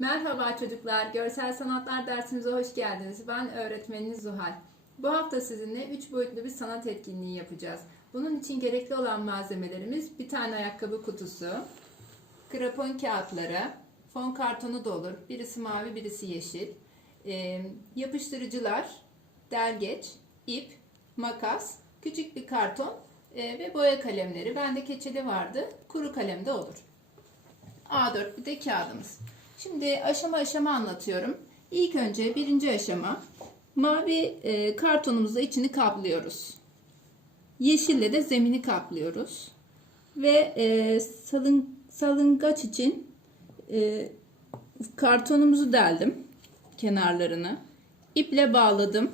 Merhaba çocuklar, görsel sanatlar dersimize hoş geldiniz. Ben öğretmeniniz Zuhal. Bu hafta sizinle 3 boyutlu bir sanat etkinliği yapacağız. Bunun için gerekli olan malzemelerimiz bir tane ayakkabı kutusu, krapon kağıtları, fon kartonu da olur. Birisi mavi, birisi yeşil. Ee, yapıştırıcılar, dergeç, ip, makas, küçük bir karton e, ve boya kalemleri. Bende keçeli vardı. Kuru kalem de olur. A4 bir de kağıdımız. Şimdi aşama aşama anlatıyorum. İlk önce birinci aşama mavi e, kartonumuzla içini kaplıyoruz. Yeşille de zemini kaplıyoruz. Ve e, salın, salıngaç için e, kartonumuzu deldim kenarlarını. İple bağladım.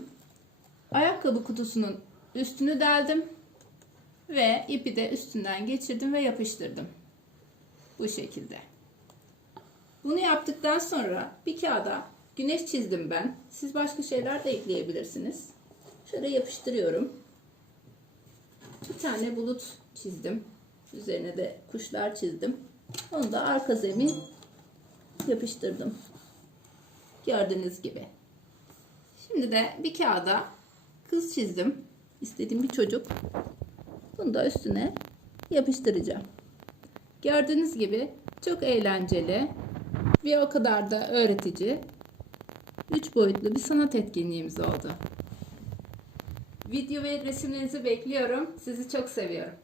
Ayakkabı kutusunun üstünü deldim. Ve ipi de üstünden geçirdim ve yapıştırdım. Bu şekilde. Bunu yaptıktan sonra bir kağıda güneş çizdim ben. Siz başka şeyler de ekleyebilirsiniz. Şöyle yapıştırıyorum. Bir tane bulut çizdim. Üzerine de kuşlar çizdim. Onu da arka zemin yapıştırdım. Gördüğünüz gibi. Şimdi de bir kağıda kız çizdim. İstediğim bir çocuk. Bunu da üstüne yapıştıracağım. Gördüğünüz gibi çok eğlenceli ve o kadar da öğretici. Üç boyutlu bir sanat etkinliğimiz oldu. Video ve resimlerinizi bekliyorum. Sizi çok seviyorum.